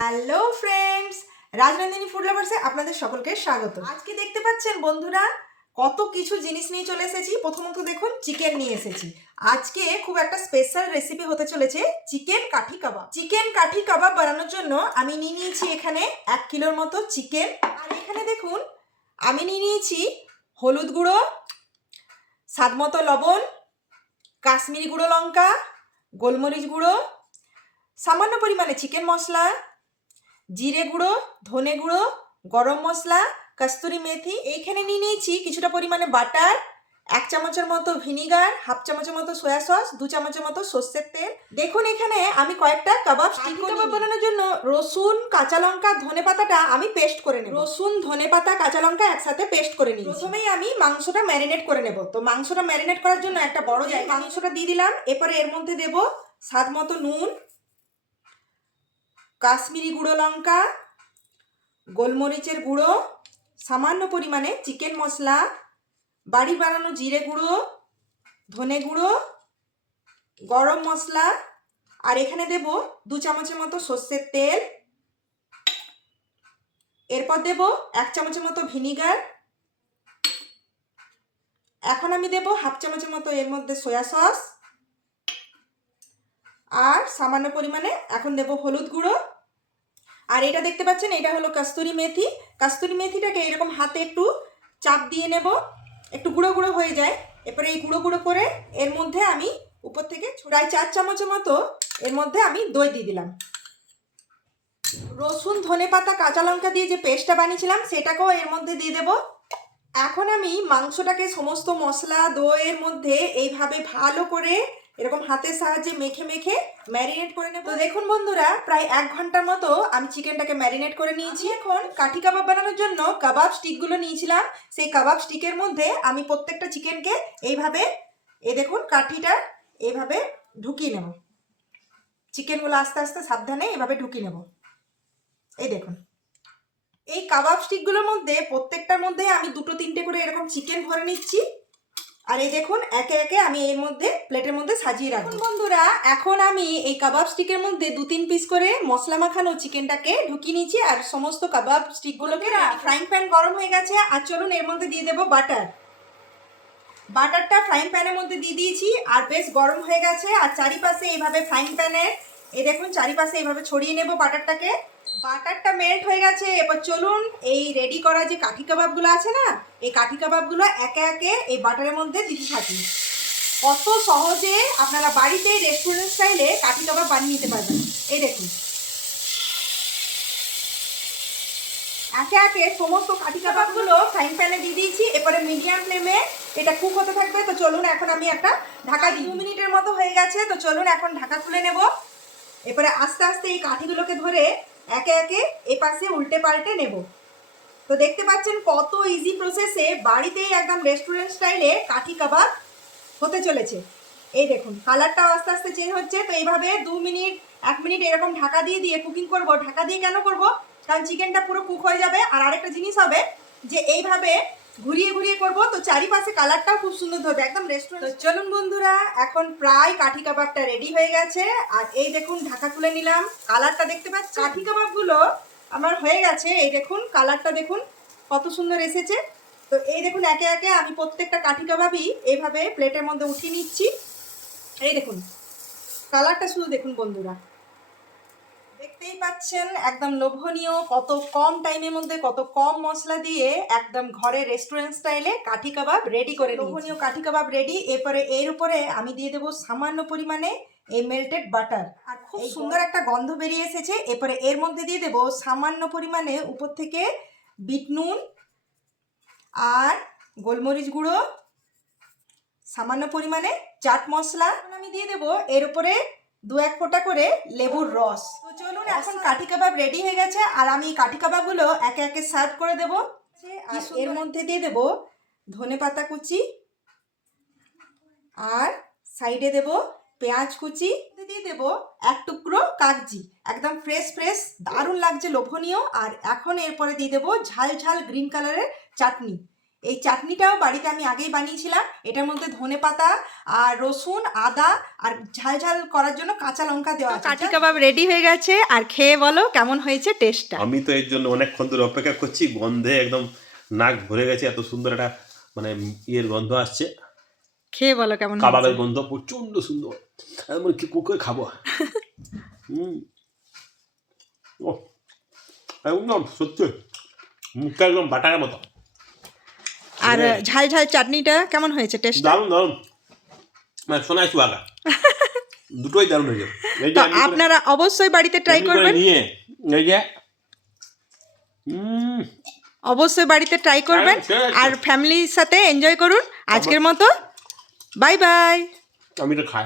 Hello friends, Rajnandini food লাভার্সে আপনাদের সকলকে স্বাগত। আজকে দেখতে পাচ্ছেন বন্ধুরা কত কিছু জিনিস নিয়ে চলে এসেছি। প্রথমত দেখুন চিকেন নিয়ে এসেছি। আজকে খুব একটা স্পেশাল রেসিপি হতে চলেছে চিকেন কাঠি কাবাব। চিকেন কাঠি কাবাব বানানোর জন্য আমি নিয়ে নিয়েছি এখানে 1 কিলোর মতো চিকেন। আর এখানে দেখুন আমি নিয়ে নিয়েছি হলুদ গুঁড়ো, স্বাদ মতো লবণ, কাশ্মীরি গুঁড়ো লঙ্কা, গোলমরিচ গুঁড়ো, সামান্য পরিমাণে চিকেন মশলা, জিরে গুঁড়ো, ধনে গুঁড়ো, গরম মশলা, কস্তুরি মেথি। এইখানে নিয়ে নিয়েছি কিছুটা পরিমাণে বাটার, 1 চামচের মতো ভিনিগার, 1/2 চামচের মতো সয়া সস, 2 চামচের মতো সর্ষের তেল। দেখুন এখানে আমি কয়েকটা কাবাব স্টিক কাবাব বানানোর জন্য রসুন, কাঁচা লঙ্কা, ধনে পাতাটা আমি পেস্ট করে নেব। রসুন, ধনে পাতা, কাঁচা লঙ্কা একসাথে পেস্ট করে নিই। প্রথমেই আমি মাংসটা ম্যারিনেট করে নেব। তো মাংসটা ম্যারিনেট করার জন্য একটা বড় জায়গায় মাংসটা দিয়ে দিলাম। এরপরে এর মধ্যে দেব স্বাদ মতো নুন, কাশ্মীরি গুঁড়ো লঙ্কা, গোলমরিচের গুঁড়ো, সামান্য পরিমাণে চিকেন মশলা, বাড়ির বানানো জিরে গুঁড়ো, ধনে গুঁড়ো, গরম মশলা, আর এখানে দেব 2 চামচের মতো সর্ষের তেল। এরপর দেব 1 চামচের মতো ভিনিগার। এখন আমি দেব 1/2 চামচের মতো এর মধ্যে সয়া সস, আর সামান্য পরিমাণে এখন দেব হলুদ গুঁড়ো। আর এটা দেখতে পাচ্ছেন এটা হলো কস্তুরি মেথি। কস্তুরি মেথিটাকে এরকম হাতে একটু চাপ দিয়ে নেব, একটু গুঁড়ো গুঁড়ো হয়ে যায়। এরপরে এই গুঁড়ো গুঁড়ো করে এর মধ্যে আমি উপর থেকে প্রায় 4 চামচের মতো এর মধ্যে আমি দই দিয়ে দিলাম। রসুন, ধনে পাতা, কাঁচা লঙ্কা দিয়ে যে পেস্টটা বানিয়েছিলাম সেটাকেও এর মধ্যে দিয়ে দেব। এখন আমি মাংসটাকে সমস্ত মশলা দইয়ের মধ্যে এইভাবে ভালো করে এরকম হাতের সাহায্যে মেখে মেখে ম্যারিনেট করে নেব। তো দেখুন বন্ধুরা প্রায় 1 ঘন্টার মতো আমি চিকেনটাকে ম্যারিনেট করে নিয়েছি। এখন কাঠি কাবাব বানানোর জন্য কাবাব স্টিকগুলো নিয়েছিলাম। সেই কাবাব স্টিকের মধ্যে আমি প্রত্যেকটা চিকেনকে এইভাবে দেখুন কাঠিটা এইভাবে ঢুকিয়ে নেব। চিকেনগুলো আস্তে আস্তে সাবধানে এভাবে ঢুকিয়ে নেব। এই দেখুন এই কাবাব স্টিকগুলোর মধ্যে প্রত্যেকটার মধ্যে আমি 2-3টে করে এরকম চিকেন ভরে নিচ্ছি। আর এই দেখুন একে একে আমি এর মধ্যে প্লেটের মধ্যে সাজিয়ে রাখুন। বন্ধুরা এখন আমি এই কাবাব স্টিকের মধ্যে 2-3 পিস করে মশলা মাখানো চিকেনটাকে ঢুকিয়ে নিচ্ছি। আর সমস্ত কাবাব স্টিকগুলোকে ফ্রাইং প্যান গরম হয়ে গেছে। আর চলুন এর মধ্যে দিয়ে দেবো বাটার। বাটারটা ফ্রাইং প্যানের মধ্যে দিয়ে দিয়েছি আর বেশ গরম হয়ে গেছে। আর চারিপাশে এইভাবে ফ্রাইং প্যানের দেখুন চারিপাশে এইভাবে ছড়িয়ে নেব বাটারটাকে। বাটারটা মেল্ট হয়ে গেছে। এবার চলুন এই রেডি করা যে কাঠি কাবাবগুলো আছে না, এই কাঠি কাবাবগুলো একে একে এই বাটারের মধ্যে দিতে থাকি। কত সহজে আপনারা বাড়িতে রেস্টুরেন্ট স্টাইলে কাঠি কাবাব বানিয়ে নিতে পারবেন। এই দেখুন একে একে সমস্ত কাঠি কাবাবগুলো ফ্রাইং প্যানে দিয়ে দিয়েছি। এরপরে মিডিয়াম ফ্লেমে এটা কুক হতে থাকবে। তো চলুন এখন আমি একটা ঢাকা দিই। 2 মিনিটের মতো হয়ে গেছে। তো চলুন এখন ঢাকা খুলে নেব। এরপরে আস্তে আস্তে এই কাঠিগুলোকে ধরে একে একে এপাশে উল্টে পাল্টে নেব। তো দেখতে পাচ্ছেন কত ইজি প্রসেসে বাড়িতেই একদম রেস্টুরেন্ট স্টাইলে কাঠি কাবাব হতে চলেছে। এই দেখুন কালারটাও আস্তে আস্তে চেঞ্জ হচ্ছে। তো এইভাবে 2 মিনিট 1 মিনিট এরকম ঢাকা দিয়ে দিয়ে কুকিং করব। ঢাকা দিয়ে কেন করব, কারণ চিকেনটা পুরো কুক হয়ে যাবে। আর আরেকটা জিনিস হবে যে এইভাবে ঘুরিয়ে ঘুরিয়ে করব, তো চারিপাশে কালারটাও খুব সুন্দর ধরবে একদম রেস্টুরেন্ট। তো চলুন বন্ধুরা এখন প্রায় কাঠি কাবাবটা রেডি হয়ে গেছে। আর এই দেখুন ঢাকা খুলে নিলাম। কালারটা দেখতে পাচ্ছি কাঠি কাবাবগুলো আমার হয়ে গেছে। এই দেখুন কালারটা দেখুন কত সুন্দর এসেছে। তো এই দেখুন একে একে আমি প্রত্যেকটা কাঠি কাবাবই এইভাবে প্লেটের মধ্যে উঠিয়ে নিচ্ছি। এই দেখুন কালারটা শুধু দেখুন বন্ধুরা, দেখতেই পাচ্ছেন একদম লোভনীয়। কত কম টাইমের মধ্যে কত কম মশলা দিয়ে একদম ঘরে রেস্টুরেন্ট স্টাইলে কাঠি কাবাব রেডি করে লোভনীয় কাঠি কাবাব রেডি। এরপরে এর উপরে আমি দিয়ে দেবো সামান্য পরিমাণে এই মেল্টেড বাটার। আর খুব সুন্দর একটা গন্ধ বেরিয়ে এসেছে। এরপরে এর মধ্যে দিয়ে দেবো সামান্য পরিমাণে উপর থেকে বিট নুন আর গোলমরিচ গুঁড়ো, সামান্য পরিমাণে চাট মশলা। আমি দিয়ে দেবো এর উপরে 2-1 ফোঁটা করে লেবুর রস। তো চলুন এখন কাঠি কাবাব রেডি হয়ে গেছে। আর আমি কাঠি কাবাবগুলো একে একে সার্ভ করে দেবো। আর এর মধ্যে দিয়ে দেবো ধনে পাতা কুচি, আর সাইডে দেবো পেঁয়াজ কুচি, দিয়ে দেবো 1 টুকরো কাগজি, একদম ফ্রেশ ফ্রেশ দারুণ লাগছে লোভনীয়। আর এখন এরপরে দিয়ে দেবো ঝাল ঝাল গ্রিন কালারের চাটনি। এই চাটনিটাও বাড়িতে আমি আগেই বানিয়েছিলাম। এটার মধ্যে ধনেপাতা আর রসুন, আদা আর ঝাল ঝাল করার জন্য কাঁচা লঙ্কা দেওয়া আছে। কাঠি কাবাব রেডি হয়ে গেছে, আর খেয়ে বলো কেমন হয়েছে টেস্টটা। আমি তো এর জন্য অনেকক্ষণ ধরে অপেক্ষা করছি, গন্ধে একদম নাক ভরে গেছে, এত সুন্দর একটা মানে ইয়ের গন্ধ আসছে। খেয়ে বলো কেমন কাবাবের গন্ধ প্রচন্ড সুন্দর, আমি কি করে খাবো। ও একদম সত্যি মুখটা একদম বাটারের মতো। আর ঝাল ঝাল চাটনিটা কেমন হয়েছে টেস্ট? দারুণ দারুণ, মানে সোনাই সুহাগা, দুটোই দারুণ হয়েছে। তো আপনারা অবশ্যই বাড়িতে ট্রাই করবেন, নিয়ে এই যে অবশ্যই বাড়িতে ট্রাই করবেন আর ফ্যামিলির সাথে এনজয় করুন। আজকের মতো বাই বাই। আমি তো খাই।